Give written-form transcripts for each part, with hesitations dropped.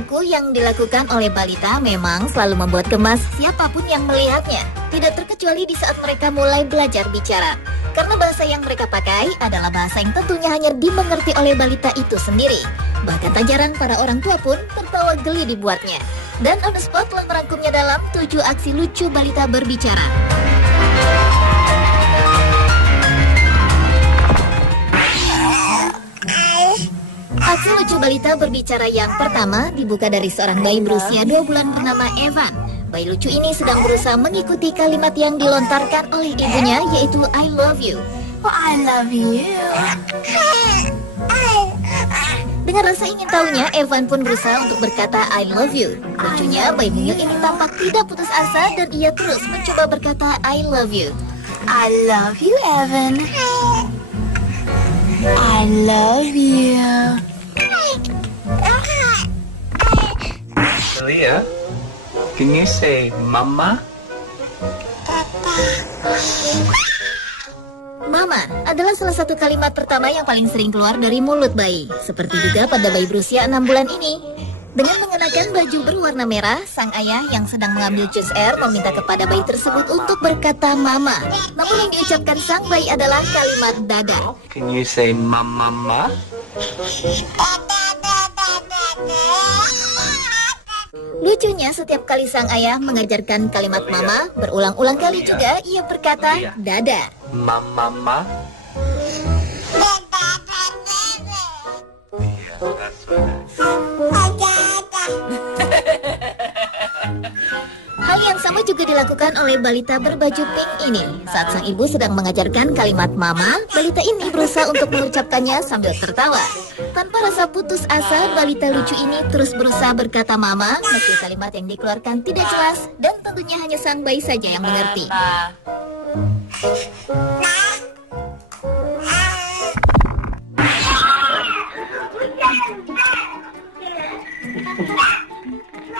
perilaku yang dilakukan oleh balita memang selalu membuat gemas siapapun yang melihatnya. Tidak terkecuali di saat mereka mulai belajar bicara. Karena bahasa yang mereka pakai adalah bahasa yang tentunya hanya dimengerti oleh balita itu sendiri. Bahkan tak jarang para orang tua pun tertawa geli dibuatnya. Dan On The Spot telah merangkumnya dalam 7 aksi lucu balita berbicara. Aksi lucu balita berbicara yang pertama dibuka dari seorang bayi berusia 2 bulan bernama Evan. Bayi lucu ini sedang berusaha mengikuti kalimat yang dilontarkan oleh ibunya, yaitu I love you. Oh, I love you. Dengan rasa ingin tahunya, Evan pun berusaha untuk berkata I love you. Lucunya, bayi mungil ini tampak tidak putus asa dan ia terus mencoba berkata I love you. I love you, Evan. I love you. Leah, can you say mama? Mama adalah salah satu kalimat pertama yang paling sering keluar dari mulut bayi. Seperti juga pada bayi berusia 6 bulan ini. Dengan mengenakan baju berwarna merah, sang ayah yang sedang mengambil jus air meminta kepada bayi tersebut untuk berkata mama. Namun yang diucapkan sang bayi adalah kalimat dada. Can you say mama? Lucunya, setiap kali sang ayah mengajarkan kalimat mama, berulang-ulang kali juga ia berkata dada. Mama? Hal yang sama juga dilakukan oleh balita berbaju pink ini. Saat sang ibu sedang mengajarkan kalimat mama, balita ini berusaha untuk mengucapkannya sambil tertawa. Tanpa rasa putus asa, balita lucu ini terus berusaha berkata mama, meski kalimat yang dikeluarkan tidak jelas dan tentunya hanya sang bayi saja yang mengerti.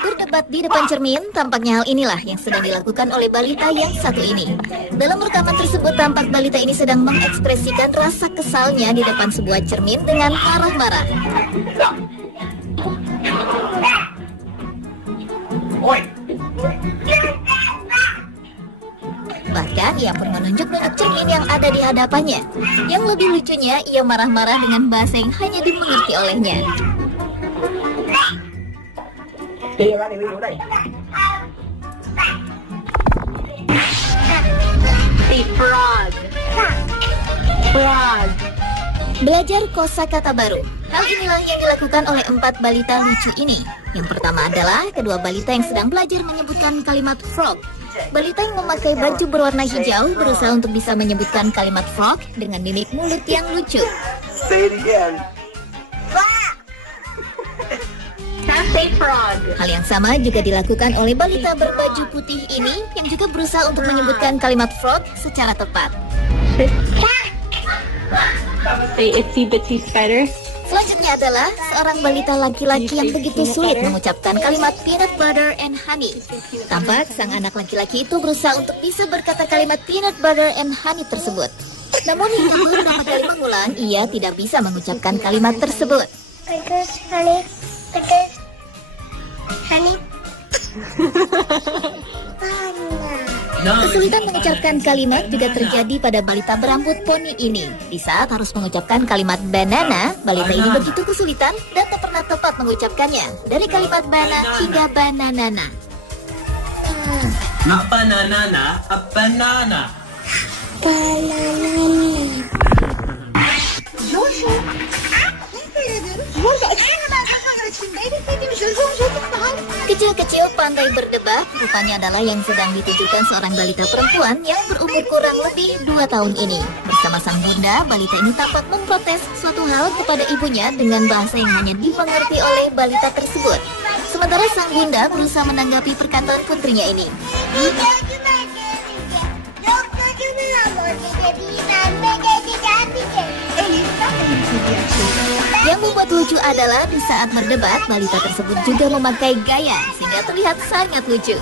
Berdebat di depan cermin, tampaknya hal inilah yang sedang dilakukan oleh balita yang satu ini. Dalam rekaman tersebut, tampak balita ini sedang mengekspresikan rasa kesalnya di depan sebuah cermin dengan marah-marah. Bahkan ia pun menunjuk-nunjuk cermin yang ada di hadapannya. Yang lebih lucunya, ia marah-marah dengan bahasa yang hanya dimengerti olehnya. Frog. Frog. Belajar kosakata baru. Hal inilah yang dilakukan oleh 4 balita lucu ini. Yang pertama adalah kedua balita yang sedang belajar menyebutkan kalimat frog. Balita yang memakai baju berwarna hijau berusaha untuk bisa menyebutkan kalimat frog dengan mimik mulut yang lucu. Say it again. Can't say frog. Hal yang sama juga dilakukan oleh balita berbaju putih ini yang juga berusaha untuk menyebutkan kalimat frog secara tepat. Say itsy bitsy spider. Selanjutnya adalah seorang balita laki-laki yang begitu sulit mengucapkan kalimat peanut butter and honey. Tampak sang anak laki-laki itu berusaha untuk bisa berkata kalimat peanut butter and honey tersebut. Namun hingga beberapa kali mengulang, ia tidak bisa mengucapkan kalimat tersebut. Honey. Kesulitan mengucapkan kalimat juga terjadi pada balita berambut poni ini. Di saat harus mengucapkan kalimat banana, balita ini begitu kesulitan dan tak pernah tepat mengucapkannya. Dari kalimat bana hingga bananana. Not banana, a banana. Kecil-kecil pandai berdebat rupanya adalah yang sedang ditujukan seorang balita perempuan yang berumur kurang lebih 2 tahun ini. Bersama sang bunda, balita ini tampak memprotes suatu hal kepada ibunya dengan bahasa yang hanya dimengerti oleh balita tersebut. Sementara sang bunda berusaha menanggapi perkataan putrinya ini. Yang membuat lucu adalah di saat berdebat, balita tersebut juga memakai gaya sehingga terlihat sangat lucu.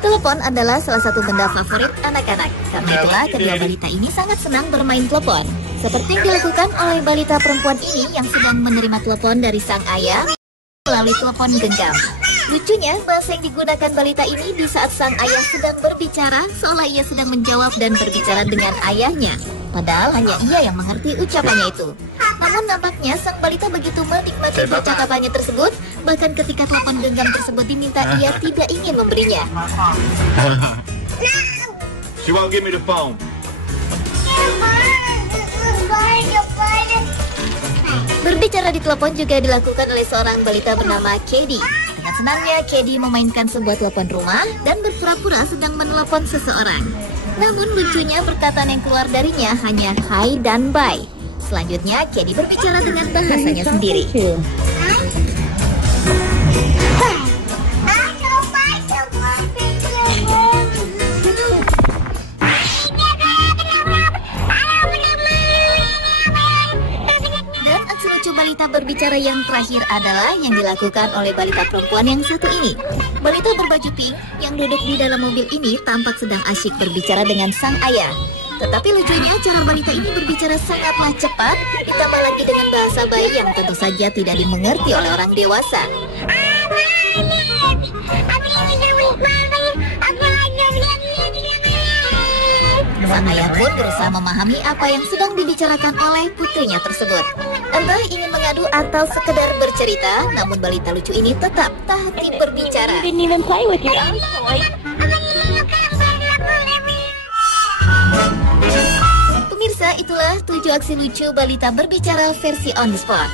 Telepon adalah salah satu benda favorit anak-anak. Karena itulah kedua balita ini sangat senang bermain telepon. Seperti yang dilakukan oleh balita perempuan ini yang sedang menerima telepon dari sang ayah melalui telepon genggam. Lucunya, bahasa yang digunakan balita ini di saat sang ayah sedang berbicara, seolah ia sedang menjawab dan berbicara dengan ayahnya. Padahal hanya ia yang mengerti ucapannya itu. Namun nampaknya sang balita begitu menikmati percakapannya tersebut, bahkan ketika telepon genggam tersebut diminta, ia tidak ingin memberinya. She won't give me the phone. Berbicara di telepon juga dilakukan oleh seorang balita bernama Kedi. Dengan senangnya, Kedi memainkan sebuah telepon rumah dan berpura-pura sedang menelepon seseorang. Namun lucunya perkataan yang keluar darinya hanya hai dan bye. Selanjutnya, Kedi berbicara dengan bahasanya sendiri. Dan aksi lucu balita berbicara yang terakhir adalah yang dilakukan oleh balita perempuan yang satu ini. Balita berbaju pink yang duduk di dalam mobil ini tampak sedang asyik berbicara dengan sang ayah. Tetapi lucunya cara balita ini berbicara sangatlah cepat, ditambah lagi dengan bahasa bayi yang tentu saja tidak dimengerti oleh orang dewasa. Sang ayah pun berusaha memahami apa yang sedang dibicarakan oleh putrinya tersebut. Entah ingin mengadu atau sekedar bercerita, namun balita lucu ini tetap tak henti berbicara. Didn't even play with your own toy. Pemirsa, itulah 7 aksi lucu balita berbicara versi on the spot.